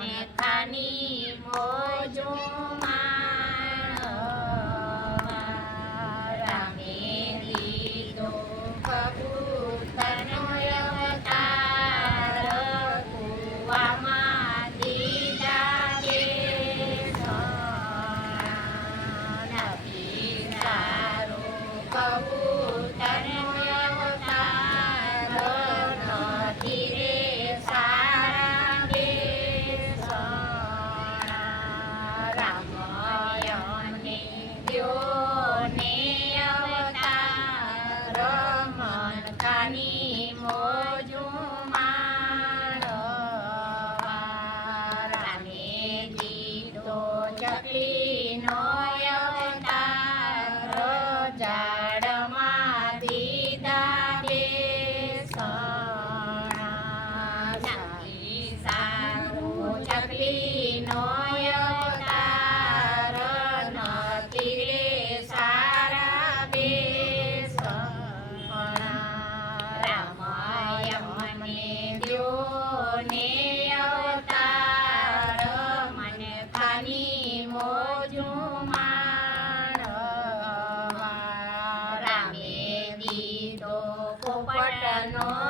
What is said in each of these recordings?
ને ખાની Chucky. રામે દીધો પોપટનો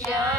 Yeah.